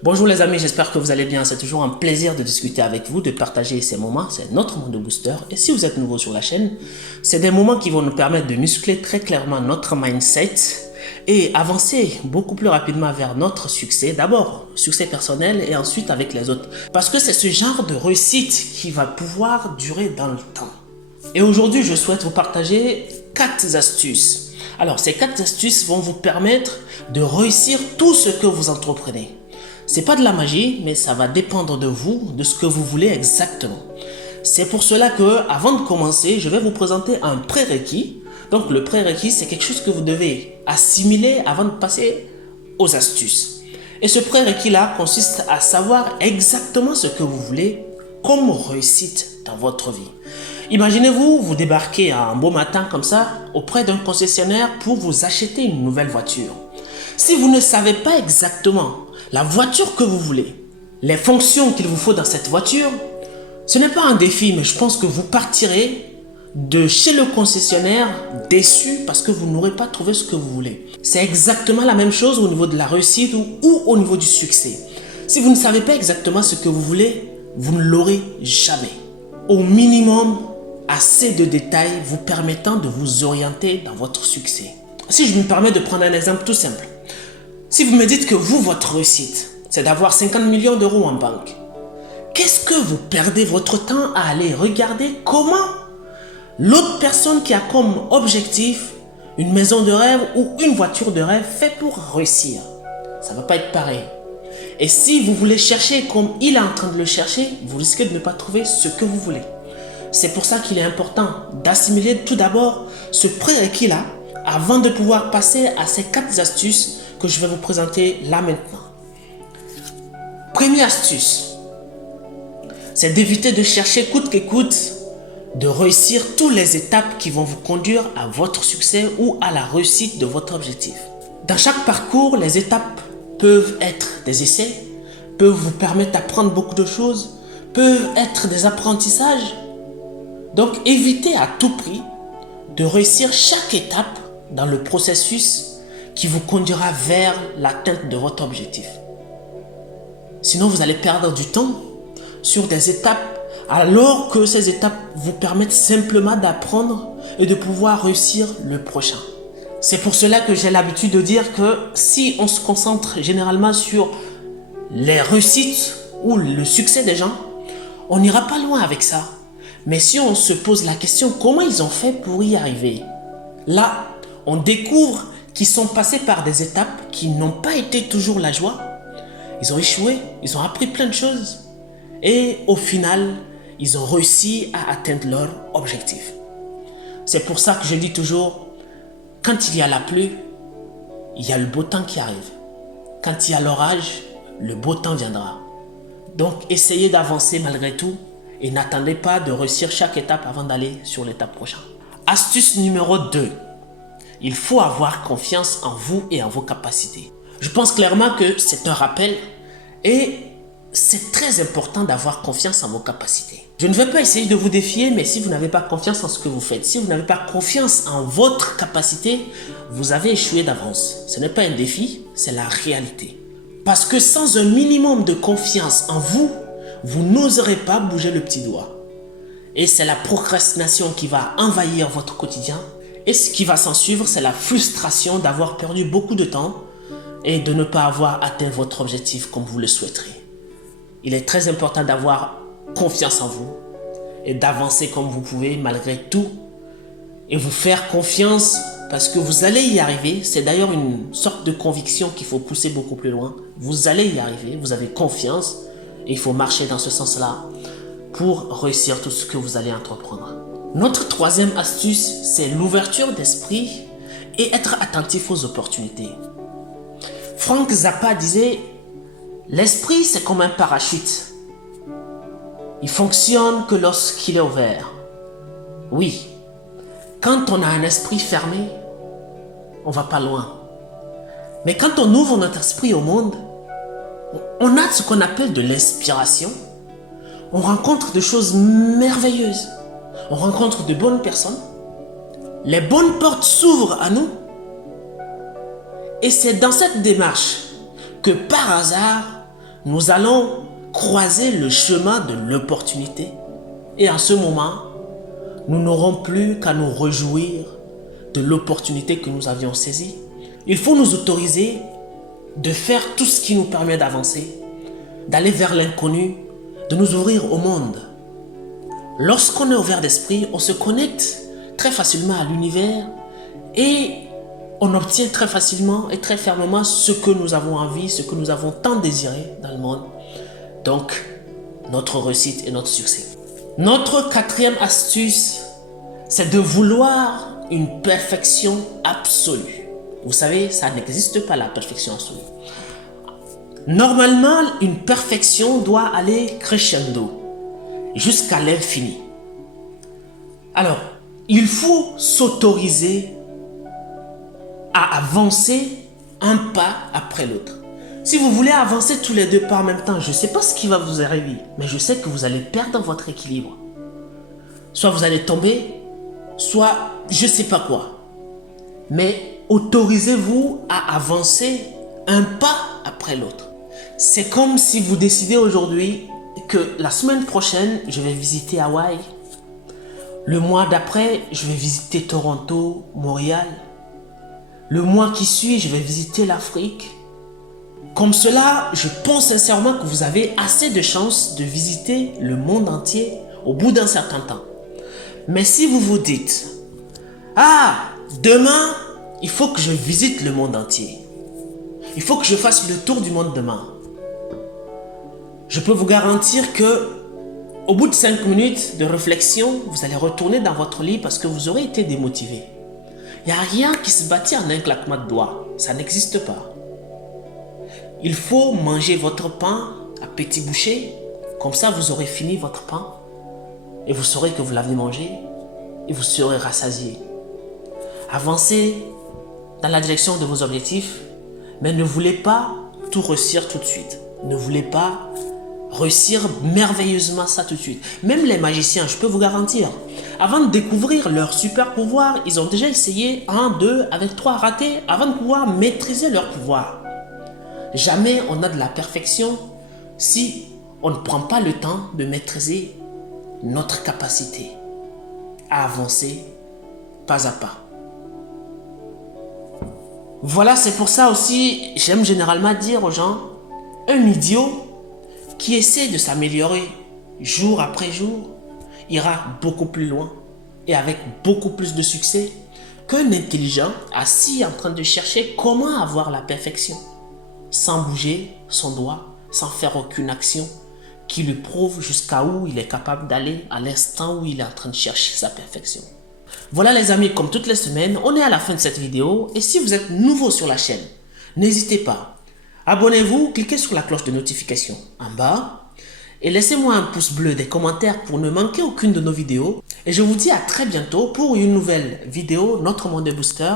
Bonjour les amis, j'espère que vous allez bien. C'est toujours un plaisir de discuter avec vous, de partager ces moments. C'est notre monde booster. Et si vous êtes nouveau sur la chaîne, c'est des moments qui vont nous permettre de muscler très clairement notre mindset et avancer beaucoup plus rapidement vers notre succès. D'abord, succès personnel et ensuite avec les autres. Parce que c'est ce genre de réussite qui va pouvoir durer dans le temps. Et aujourd'hui, je souhaite vous partager 4 astuces. Alors, ces 4 astuces vont vous permettre de réussir tout ce que vous entreprenez. C'est pas de la magie, mais ça va dépendre de vous, de ce que vous voulez exactement. C'est pour cela que, avant de commencer, je vais vous présenter un prérequis. Donc, le prérequis, c'est quelque chose que vous devez assimiler avant de passer aux astuces. Et ce prérequis-là consiste à savoir exactement ce que vous voulez comme réussite dans votre vie. Imaginez-vous, vous débarquez un beau matin comme ça auprès d'un concessionnaire pour vous acheter une nouvelle voiture. Si vous ne savez pas exactement la voiture que vous voulez, les fonctions qu'il vous faut dans cette voiture, ce n'est pas un défi, mais je pense que vous partirez de chez le concessionnaire déçu parce que vous n'aurez pas trouvé ce que vous voulez. C'est exactement la même chose au niveau de la réussite ou au niveau du succès. Si vous ne savez pas exactement ce que vous voulez, vous ne l'aurez jamais. Au minimum, assez de détails vous permettant de vous orienter dans votre succès. Si je me permets de prendre un exemple tout simple. Si vous me dites que vous, votre réussite, c'est d'avoir 50 millions d'euros en banque, qu'est-ce que vous perdez votre temps à aller regarder comment l'autre personne qui a comme objectif une maison de rêve ou une voiture de rêve fait pour réussir? Ça ne va pas être pareil. Et si vous voulez chercher comme il est en train de le chercher, vous risquez de ne pas trouver ce que vous voulez. C'est pour ça qu'il est important d'assimiler tout d'abord ce prérequis-là avant de pouvoir passer à ces 4 astuces que je vais vous présenter là maintenant. Première astuce, c'est d'éviter de chercher coûte que coûte de réussir toutes les étapes qui vont vous conduire à votre succès ou à la réussite de votre objectif. Dans chaque parcours, les étapes peuvent être des essais, peuvent vous permettre d'apprendre beaucoup de choses, peuvent être des apprentissages. Donc évitez à tout prix de réussir chaque étape dans le processus qui vous conduira vers l'atteinte de votre objectif. Sinon, vous allez perdre du temps sur des étapes alors que ces étapes vous permettent simplement d'apprendre et de pouvoir réussir le prochain. C'est pour cela que j'ai l'habitude de dire que si on se concentre généralement sur les réussites ou le succès des gens, on n'ira pas loin avec ça. Mais si on se pose la question comment ils ont fait pour y arriver, là, on découvre qu'ils sont passés par des étapes qui n'ont pas été toujours la joie. Ils ont échoué, ils ont appris plein de choses. Et au final, ils ont réussi à atteindre leur objectif. C'est pour ça que je dis toujours, quand il y a la pluie, il y a le beau temps qui arrive. Quand il y a l'orage, le beau temps viendra. Donc, essayez d'avancer malgré tout et n'attendez pas de réussir chaque étape avant d'aller sur l'étape prochaine. Astuce numéro 2. Il faut avoir confiance en vous et en vos capacités. Je pense clairement que c'est un rappel et c'est très important d'avoir confiance en vos capacités. Je ne vais pas essayer de vous défier, mais si vous n'avez pas confiance en ce que vous faites, si vous n'avez pas confiance en votre capacité, vous avez échoué d'avance. Ce n'est pas un défi, c'est la réalité. Parce que sans un minimum de confiance en vous, vous n'oserez pas bouger le petit doigt. Et c'est la procrastination qui va envahir votre quotidien. Et ce qui va s'en suivre, c'est la frustration d'avoir perdu beaucoup de temps et de ne pas avoir atteint votre objectif comme vous le souhaiterez. Il est très important d'avoir confiance en vous et d'avancer comme vous pouvez malgré tout et vous faire confiance parce que vous allez y arriver. C'est d'ailleurs une sorte de conviction qu'il faut pousser beaucoup plus loin. Vous allez y arriver, vous avez confiance et il faut marcher dans ce sens-là pour réussir tout ce que vous allez entreprendre. Notre troisième astuce, c'est l'ouverture d'esprit et être attentif aux opportunités. Frank Zappa disait, l'esprit c'est comme un parachute. Il fonctionne que lorsqu'il est ouvert. Oui, quand on a un esprit fermé, on va pas loin. Mais quand on ouvre notre esprit au monde, on a ce qu'on appelle de l'inspiration. On rencontre des choses merveilleuses. On rencontre de bonnes personnes. Les bonnes portes s'ouvrent à nous. Et c'est dans cette démarche que par hasard, nous allons croiser le chemin de l'opportunité. Et à ce moment, nous n'aurons plus qu'à nous réjouir de l'opportunité que nous avions saisie. Il faut nous autoriser de faire tout ce qui nous permet d'avancer, d'aller vers l'inconnu, de nous ouvrir au monde. Lorsqu'on est ouvert d'esprit, on se connecte très facilement à l'univers et on obtient très facilement et très fermement ce que nous avons envie, ce que nous avons tant désiré dans le monde. Donc, notre réussite et notre succès. Notre quatrième astuce, c'est de vouloir une perfection absolue. Vous savez, ça n'existe pas la perfection absolue. Normalement, une perfection doit aller crescendo jusqu'à l'infini. Alors, il faut s'autoriser à avancer un pas après l'autre. Si vous voulez avancer tous les deux pas en même temps, je ne sais pas ce qui va vous arriver, mais je sais que vous allez perdre votre équilibre. Soit vous allez tomber, soit je ne sais pas quoi. Mais autorisez-vous à avancer un pas après l'autre. C'est comme si vous décidez aujourd'hui que la semaine prochaine, je vais visiter Hawaï. Le mois d'après, je vais visiter Toronto, Montréal. Le mois qui suit, je vais visiter l'Afrique. Comme cela, je pense sincèrement que vous avez assez de chances de visiter le monde entier au bout d'un certain temps. Mais si vous vous dites, ah, demain, il faut que je visite le monde entier. Il faut que je fasse le tour du monde demain. Je peux vous garantir que au bout de 5 minutes de réflexion, vous allez retourner dans votre lit parce que vous aurez été démotivé. Il n'y a rien qui se bâtit en un claquement de doigts. Ça n'existe pas. Il faut manger votre pain à petits bouchées. Comme ça, vous aurez fini votre pain. Et vous saurez que vous l'avez mangé. Et vous serez rassasié. Avancez dans la direction de vos objectifs. Mais ne voulez pas tout réussir tout de suite. Ne voulez pas réussir merveilleusement ça tout de suite. Même les magiciens, je peux vous garantir, avant de découvrir leur super pouvoir, ils ont déjà essayé 1, 2, avec 3 ratés avant de pouvoir maîtriser leur pouvoir. Jamais on a de la perfection si on ne prend pas le temps de maîtriser notre capacité à avancer pas à pas. Voilà, c'est pour ça aussi, j'aime généralement dire aux gens, un idiot qui essaie de s'améliorer jour après jour ira beaucoup plus loin et avec beaucoup plus de succès qu'un intelligent assis en train de chercher comment avoir la perfection sans bouger son doigt, sans faire aucune action qui lui prouve jusqu'à où il est capable d'aller à l'instant où il est en train de chercher sa perfection. Voilà les amis, comme toutes les semaines, on est à la fin de cette vidéo et si vous êtes nouveau sur la chaîne, n'hésitez pas. Abonnez-vous, cliquez sur la cloche de notification en bas et laissez-moi un pouce bleu, des commentaires pour ne manquer aucune de nos vidéos. Et je vous dis à très bientôt pour une nouvelle vidéo, Notre Monde Booster.